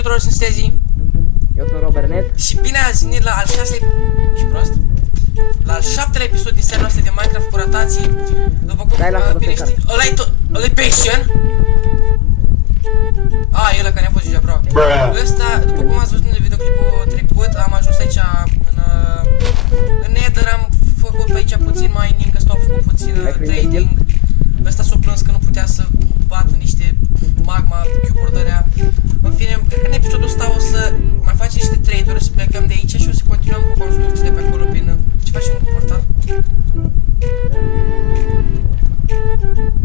tuturor, sunt Stezi. Eu sunt Robert Net. Și bine ați venit la al 6-lea... Ești prost? La al 7-lea episod din seria noastră de Minecraft cu ratații. După cum bine știi... Ăla-i Passion? E ăla care ne-a fost deja, bro. Ăsta, după cum ați văzut în videoclipul trecut, am ajuns aici în Nether, am făcut pe aici puțin mining, ăsta au făcut puțin trading. Ăsta s-a plâns că nu putea să bată niște magma, cube-uri. În fine, cred că în episodul ăsta o să mai facem niște trade-uri, să plecăm de aici și o să continuăm cu construcțiile pe acolo prin... Ce facem cu portal?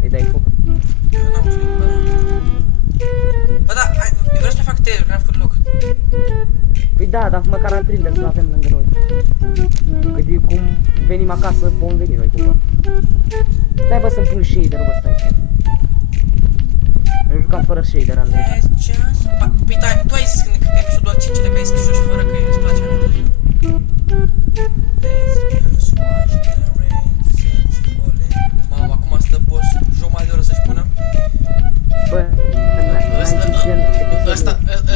Îi dai foc. Eu n-am fluit, bă. Bă, da, eu vreau să mai fac trade-uri, că n-am făcut loc. Păi da, dar măcar am prinde să avem lângă noi. Că de cum venim acasă, vom veni noi cumva. Stai bă să-mi pun shader, bă, stai așa. Eu jucam fără shader, Andrei. Păi da, tu ai zis că episodul al 5-lea că ai scris și fără că îți place mai mult. Mamă, acum stă boss, jumătate de oră să-și pună. Bă,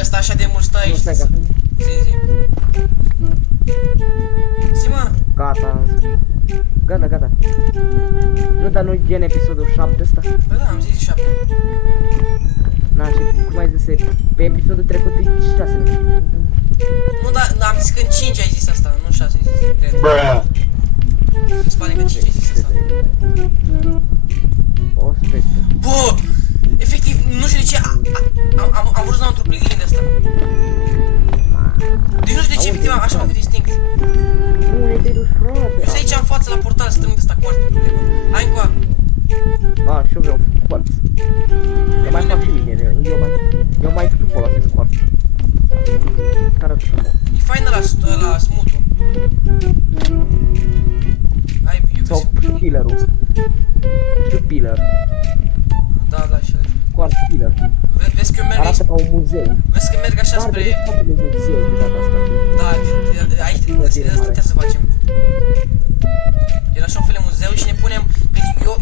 ăsta așa de mult stă aici. Zi. Zi, mă. Gata. Nu, dar nu-i gen episodul 7 ăsta? Bă, da, am zis 7. Na, și cum ai zis, pe episodul trecut e 6, nu știu. Nu, da, am zis că în 5 ai zis asta, nu 6 ai zis, cred. Mi se pare că în 5 ai zis asta. O să vezi. Bă, efectiv, nu știu de ce, am vrut să dau într-o plugin de asta. Deci nu știu de ce, efectiv, așa mă gândit distinct. Nu, ne te duci, frate. Eu sunt aici în față la portal să strâng de asta coartă problemă. Hai încoa. Și eu vreau quartz. Eu mai fac și mine, eu mai folosesc quartz. Care arată frumos. E fain la smooth-ul. Sau pillar-ul. Știu pillar. Da, și ăla. Quartz pillar. Vezi că eu merg aici. Arată ca un muzeu. Vezi că merg așa spre... Da, aici trebuie să facem. Era așa un fel de muzeu și ne punem...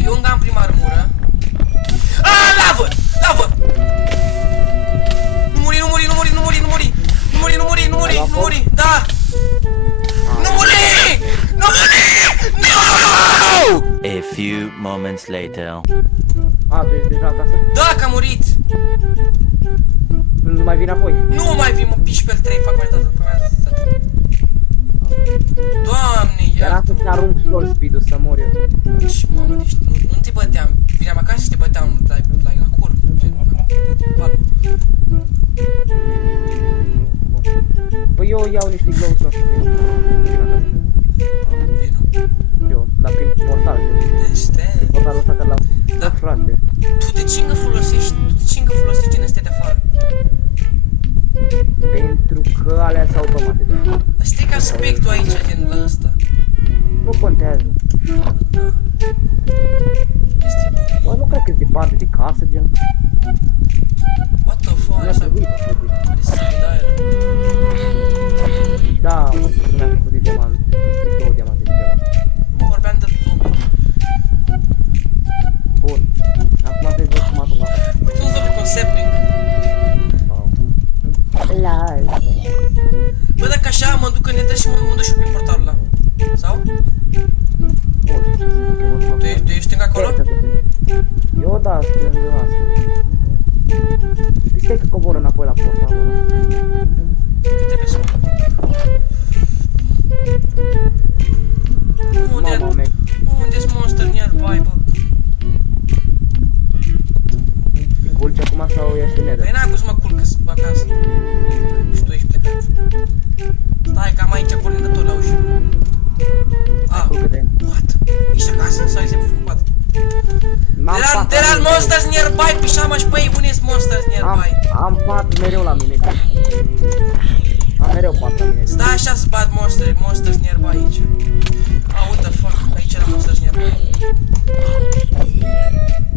Eu încă am prima armură. Lavă! Nu muri! Da! Nu muri! No! A few moments later. Tu ești deja acasă? Da, că a murit! Nu mai vin apoi? Nu mai vin, mă piși pe 3, fac mai dată. Doamne, era iartă-mă. să-ți arunc sol speed-ul să mor eu. Și mamă, deci nu te băteam. Vineam acasă și te băteam la cur. Cu palmă. Păi eu iau niște glowstone și vin acasă. Vino. Eu, la prin portal. Deci te... Portalul ăsta că l-am... Da, frate. Tu de ce încă folosești din astea de afară? Pentru că alea sunt automate. Asta e ca aspectul aici din la ăsta. Nu contează. Este... Bă, nu cred că e parte de casă, gen. What the fuck? Nu a trebuit să fie. Da, mă, nu mi-a făcut de diamant. Îmi stric 2 diamante de ceva. Nu vorbeam de zombie. Bun. Acum trebuie să mă atung acum. Uite un zombie concepting. Bă, dacă așa mă duc în Nether și mă duc și prin portalul ăla. Sau? Tu ești încă acolo? Eu da, sunt lângă asta. Stai că cobor înapoi la portalul ăla. Trebuie să mă duc. Unde-s monster nearby, bă? Te culci acum sau ești în Nether? Păi n-am cum să mă culc că-s acasă. Și tu ești plecat. Stai că am aici cornindător la ușă. What? Ești acasă sau ești făcut? There are monsters nearby, pișamaș, băi, unde-s monsters nearby? Am pat mereu la mine. Am mereu pat la mine. Stai așa să bat monsters nearby aici. What the fuck, aici era monsters nearby.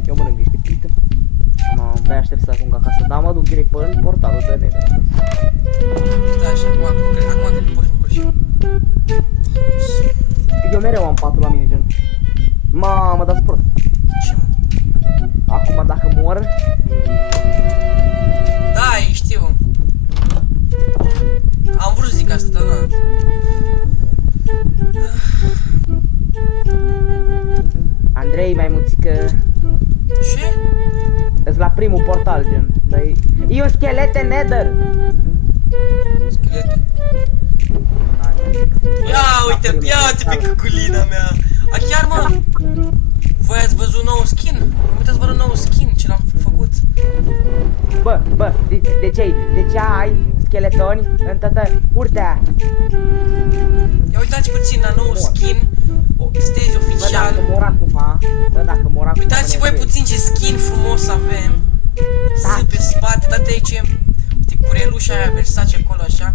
Eu mănânc niște pită. Abia aștept să ajung acasă, dar mă duc direct pe în portalul de Nether. Stai așa, acum cred că poți să mă culci. Eu mereu am patul la mine, gen. Mamă, dați prost. Ce mă? Acum dacă mor... Da, știu. asta, dar na. Andrei, mai muțică... Ce? Îți la primul portal, gen. E un schelete nether! Schelete. Ia uite pe cuculina mea. A chiar, mă? Voi ați văzut nou skin? Am uitat să văd un nou skin ce l-am făcut. Bă, de ce ai scheletoni în toată curtea? Ia uitați puțin la nou skin. Stage oficial. Bă, dacă mor acum... Uitați voi puțin ce skin frumos avem. S pe spate, date aici. Uite, curelușa aia Versace acolo așa.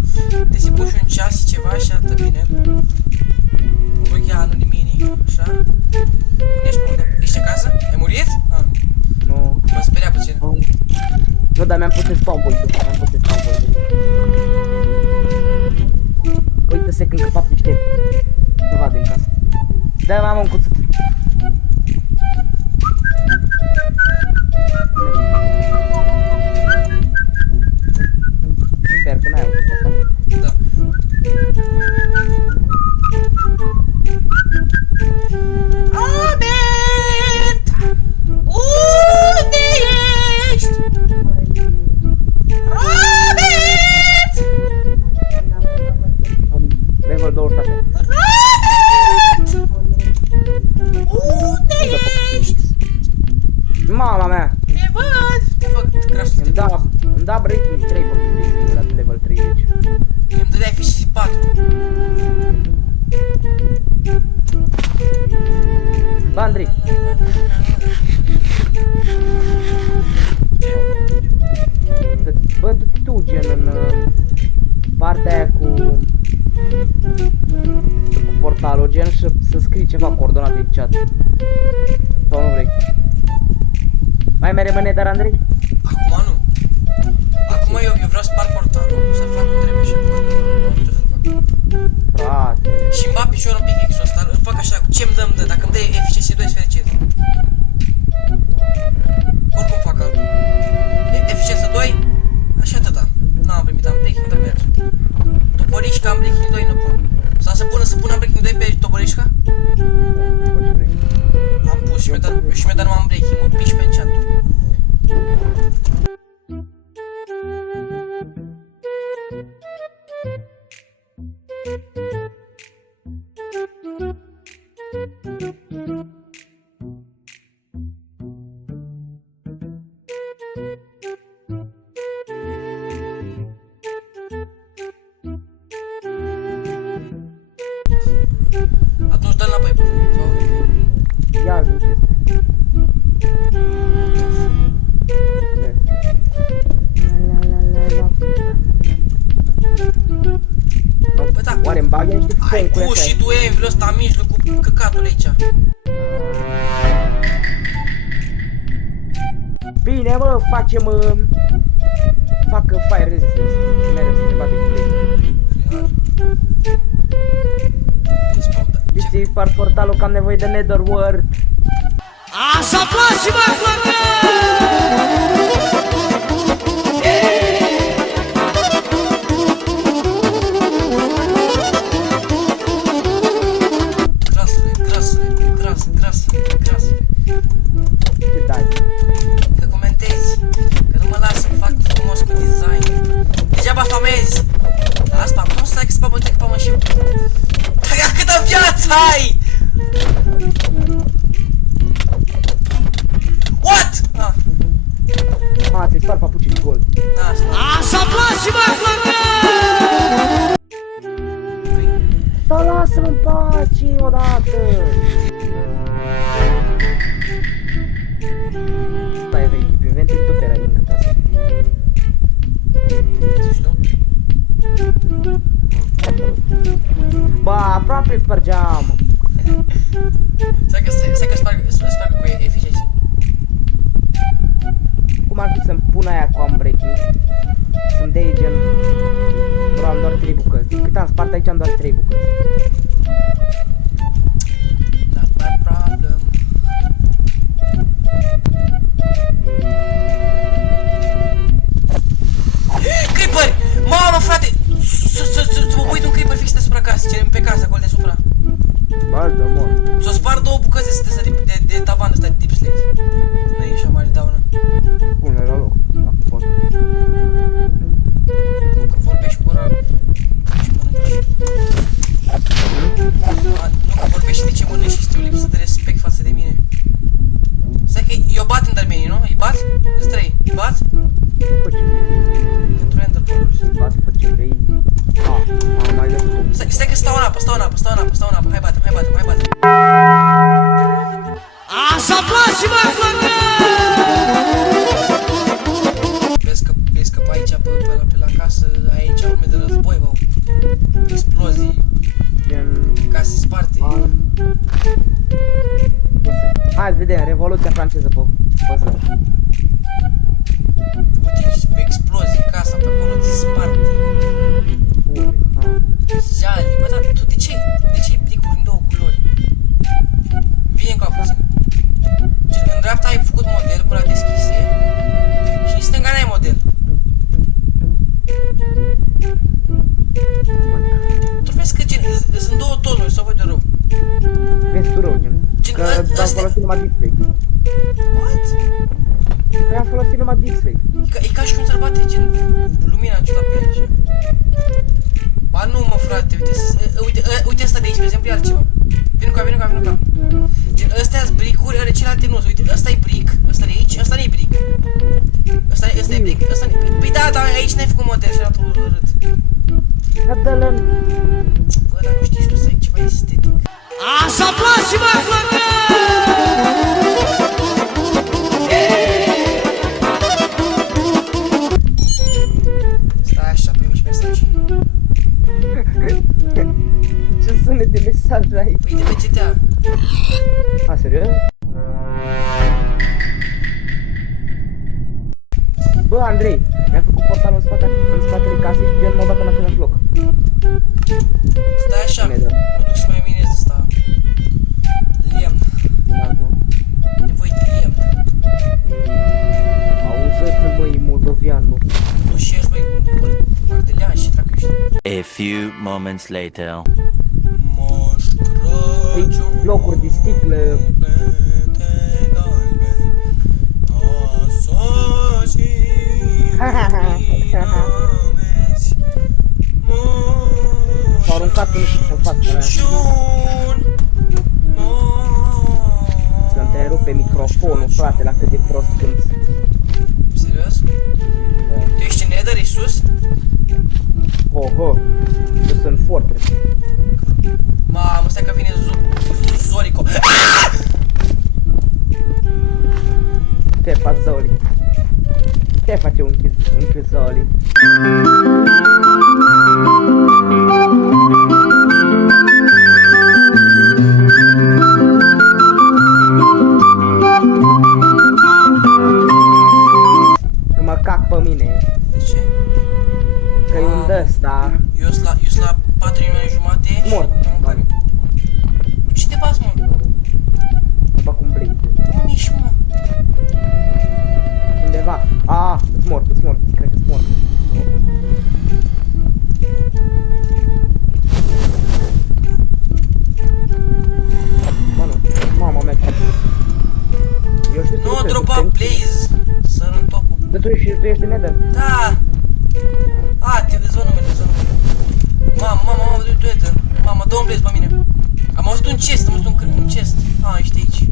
Te se pui și un ceas și ceva și arată bine. Urugheanu Limini, așa. Unde ești, mă? Ești în casă? Ai murit? Nu. M-a speriat puțin. Nu, dar mi-am pus în spawn point-ul. Uite-se când căpap niște ceva din casă. Da, m-am un cuțit. Sper că n-ai auzit asta. Da. Robert! Unde ești? Robert! Level 26. Robert! Unde ești? Mama mea! Te văd! Te fac crasul de Îmi da breaking 3 pe la level 30. îmi dădeai fi și 4. Bă, Andrei! Bă, du-te tu, gen, în partea aia cu portalul, gen, și să scrii ceva coordonate în chat. Sau nu vrei? Mai mere mâine, dar Andrei? Acum nu. Acum eu vreau să spar portalul, să-l fac cum trebuie și acum nu știu să-l fac. Frate. Și-mi bat piciorul un pic X-ul ăsta, îl fac așa, ce-mi dă, dacă îmi dă eficiency 2 sunt fericit. Oricum fac altul. Eficiență 2, așa atâta. N-am primit, am breaking 2 merge. Toporișca am breaking 2 nu pun. Sau să pună breaking 2 pe toporișca? Fă ce vrei. Am pus și mi-a dat numai breaking, mă piși pe enchant-uri. Atunci dă-l înapoi până, sau nu? Ia zi ce Păi da, oare-mi bagi niște ai stâncuri pus așa? și tu envy-ul ăsta în mijlocul căcatul aici. Bine, mă, fac fire resistance. Să mereu să te bate cu play. Real. Respawn, da. Deci spart portalul că am nevoie de netherworld. Așa place, mă, frate! Grasule. Ce dai? Că comentezi, că nu mă las să fac frumos cu design. Degeaba famezi. Da, spam, nu stai că spam, uite că spam și eu. Câtă viață ai! What? Ah, ți-ai spart papucii de gol. Da, Așa place, mă, frate! Da, lasă-mă în pace odată! Stai, vei echip, inventezi tot era din casă. zici tu? Ba, aproape spărgeam! Stai că sparg cu eficiency. Cum ar fi să-mi pun aia cu unbreaking? Să-mi dea gen... Bro, am doar 3 bucăți. Din cât am spart aici am doar 3 bucăți. Not my problem. Creeper! Mamă, frate! Să mă ce pe casă, acolo deasupra. Bă, mor. S-o spart două bucăți de tavan ăsta de deep slate. Nu e așa mare daună. Pune la loc. Da, pot. Că vorbești cu ăla și mănânci. Nu că vorbești de ce mănânci și este o lipsă de respect față de mine. Stai că eu bat în Darmenii, nu? Îi bat? Îți trei. Îi bat? Fă ce Pentru Ender Pearls. vrei. Fă ce vrei. Am mai găsit. Stai că stau în apă. Hai batem. Așa place, mă, flăcă! Vezi că pe aici, pe la casă, aici urme de război, bă. Explozii, Gen... case sparte. Hai să vedem, Revoluția franceză pe ăsta. Uite, pe explozii, casa pe acolo ți sparte. Bune. Jali, bă, dar tu de ce ai blicuri în două culori? Vine încă puțin. Și în dreapta ai făcut model cu la deschise și în stânga n-ai model. Tu vezi că gen, sunt două tonuri, sau văd de rău. Vezi tu rău, gen. Că am folosit numai deepfake. What? Păi am folosit numai deepfake. E ca și cum ți-ar bate gen lumina ciudat pe el, așa. Ba nu, mă, frate, uite asta de aici, de exemplu, e altceva. Vino ca. Gen, ăstea-s bricuri, are celelalte nu. Uite, ăsta e brick, ăsta de aici, ăsta nu-i brick. Ăsta e brick, ăsta nu-i brick. Păi da, dar aici n-ai făcut model și arată urât. Dar dă-l. Bă, dar nu știi și tu să ai ceva estetic. Așa place, mă, flăcă! Stai așa, primi și mesaje. Ce sunet de mesaj ai? Păi de pe GTA. A, serios? Bă, Andrei, mi-am făcut portalul în spatele casei și gen m-a dat în același loc. Stai așa, mă Imediat. duc să mai minez ăsta. Lemn, nevoie de lemn. Auză-ți, măi, moldovian, mă. Tu și ești, băi, ardelean și dracu ești. A few moments later. Moș Crăciun, Blocuri de sticlă. plete galben, asași vinameți, S-au aruncat în și să fac Crăciun, să întrerupe microfonul, frate, la cât de prost cânti. Serios? Tu ești în Nether, e sus? Ho, eu sunt Fortress. Mamă, stai că vine Zorico. Te faci Zoli. Te face un Zoli. Că mă cac pe mine. De ce? Că e un d-ăsta. Eu sunt la 4 minute jumate. Mort. Cu ce te bați, mă? Mă fac un blade. Unde ești, mă? Undeva. Îți mort. Cred că-s mort. Mă, nu. Mama mea. Eu știu să Nu lucrez, dropa știi? Blaze. Să în topul. Dar tu ești în Nether? Da. Îți văd numele. Mamă, uite. Mamă, dă un Blaze pe mine. Am auzit un chest, un chest. Ești aici.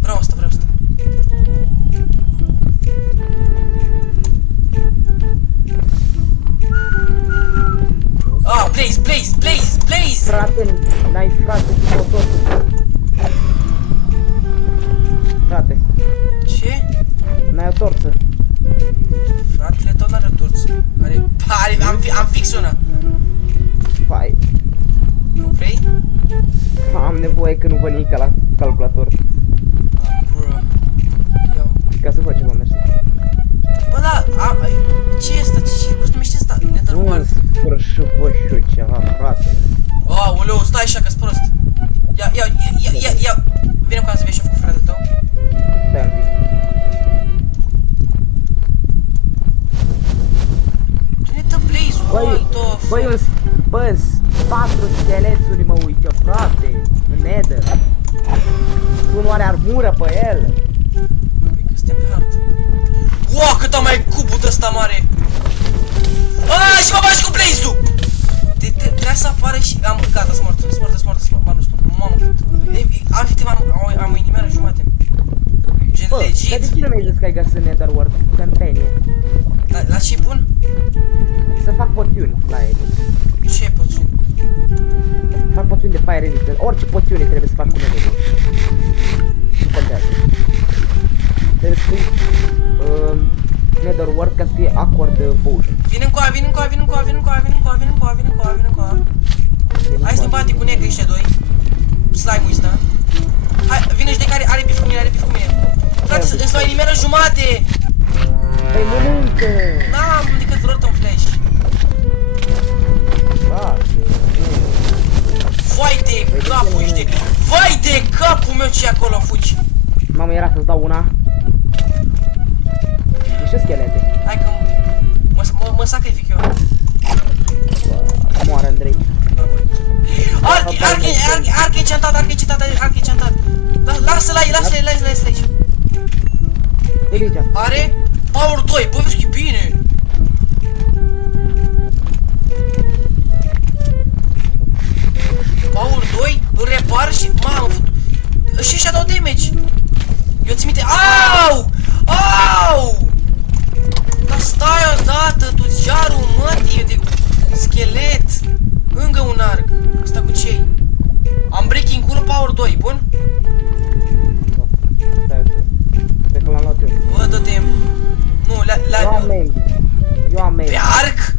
Vreau asta. Blaze! Frate, n-ai frate cu motorul. Frate, Ce? n-ai o torță. Fratele tot n-are o torță. Am fix una. Vai, O vrei? am nevoie că nu văd nimic la calculator. Bro. Iau. Ca să fac ceva, mersi. Bă, da, ce e asta? Cum se numește asta? Nether Nu Wall. sfârșit vă și eu ceva, frate. Aoleu, stai așa că-s prost. Ia. Vine cu asta să vezi ce-a făcut fratele tău. Stai un pic. Tu ne dă Blaze, what the fuck? Băi, Bă, 4 schelețuri mă uite, frate, în Nether. Tu nu are armură pe el. Cred că suntem pe hard. Wow, cât am mai cubul ăsta mare! Aaaa, și mă bagi cu blaze-ul! Trebuia să apară și... Gata, smart. Mamă, ar fi tema, am inimioară jumate. Gen Bă, dar de legit. ce nu mi-ai zis că ai găsit Netherworld? Tâmpenie. La ce bun? Să fac poțiuni la el. Ce poțiuni? Fac poțiuni de fire resistant. Orice poțiune trebuie să fac cu Netherworld. Nu contează. Trebuie să spui Netherworld ca să fie Accord Potion. Vine încoa. Hai să ne bate cu negri ăștia doi. Slime-ul ăsta. Hai, vine și de care are bif cu mine, Frate, îți dau inimioară jumate! Păi mănâncă! N-am decât rotom flash. Vai de capul ăștia! Vai de capul meu ce acolo fugi! Mamă, era să-ți dau una. Niște schelete. Hai că mă sacrific eu. Moară, Andrei. Arche encantat. Lasă-l aici. Uite aici. Are Power 2, bă, vezi că e bine. Power 2, îl repar și... Mamă, și ăștia dau damage. Eu țin minte... Au! Dar stai odată, tu jarul mătii de schelet. Încă un arc. Asta cu cei? Am breaking culo Power 2, bun? Cred că l-am luat eu. Bă, dă-te... Nu, Eu am main. Pe arc?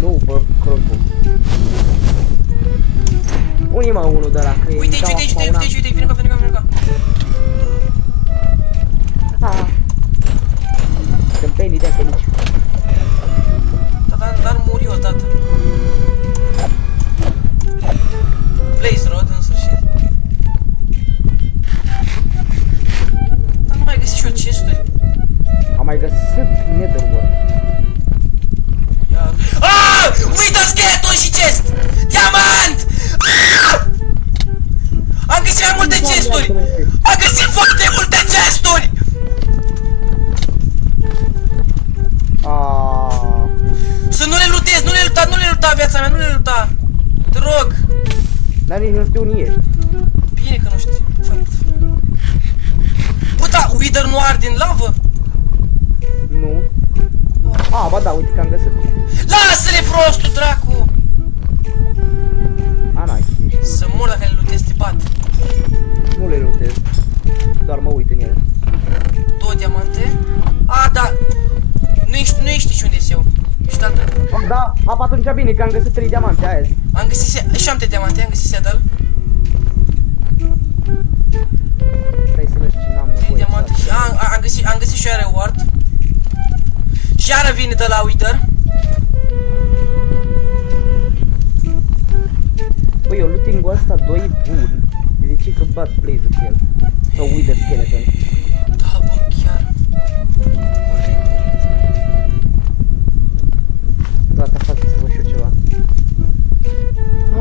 Nu, bă, crossbow. Unii mă, unul de la că Uite aici, vine încoa. Tâmpenii de-astea mici. Dar mur eu odată. Blaze Rod, în sfârșit. Dar nu mai găsi și eu chesturi. Am mai găsit Netherworld. Uită scheletul și chest! Diamant! Am găsit mai multe chesturi! Am găsit foarte multe chesturi! Să nu le lutezi, nu le luta viața mea, nu le luta! Te rog! Dar nici nu știu unde ești. Bine că nu știu, fapt. Bă, da, Wither nu arde în lavă? Nu. Ba da, uite că am găsit. Lasă-le prostul, dracu! N-ai. Să mor dacă le lutezi, te bat. Nu le lutez. Doar mă uit în ele. 2 diamante? Da. Nu ești și unde-s eu. Ești altă. Da, atunci bine că am găsit 3 diamante, aia zic. Am găsit și am 3 diamante, am găsit saddle. Stai să vezi ce n-am 3 nevoie. diamante și am găsit și eu reward. Și iară vine de la Wither. Băi, eu looting-ul ăsta 2 e bun. De ce că bat blaze-ul cu el? Sau Wither skeleton. Da, bă, chiar. Corect. Gata, fac să văd și eu ceva.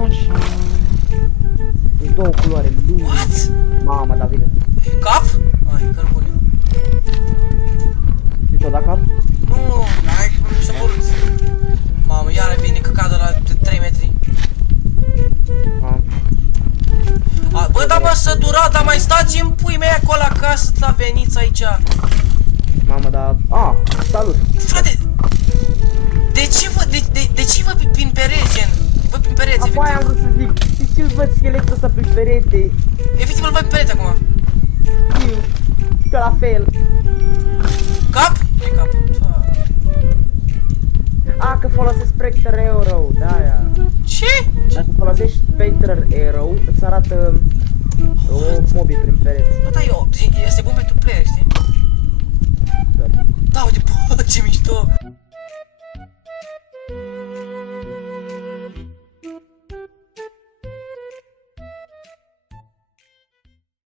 Așa. E 2 culoare, What? Mama, da, vine. Cap? Ai, cărbune. Și tot da cap? Nu, hai că mi s-a părut. Mamă, iară vine căcat de la 3 metri. Bă, dar mă săturat, dar mai stați în pui mei acolo acasă, la veniți aici. Mamă, da... salut! Frate, de ce vă prin pereți, gen? Vă prin pereți, efectiv. Apoi am vrut să zic, de ce-l văd scheletul ăsta prin perete? Efectiv îl văd pe perete acum. Știu, că la fel. Cap? Nu-i cap. Că folosesc Spectre Arrow, da-aia. Ce? Dacă folosești Spectre Arrow, îți arată o mobii prin pereți. Bă, da, este bun pentru player, știi? Da, uite, bă, ce mișto.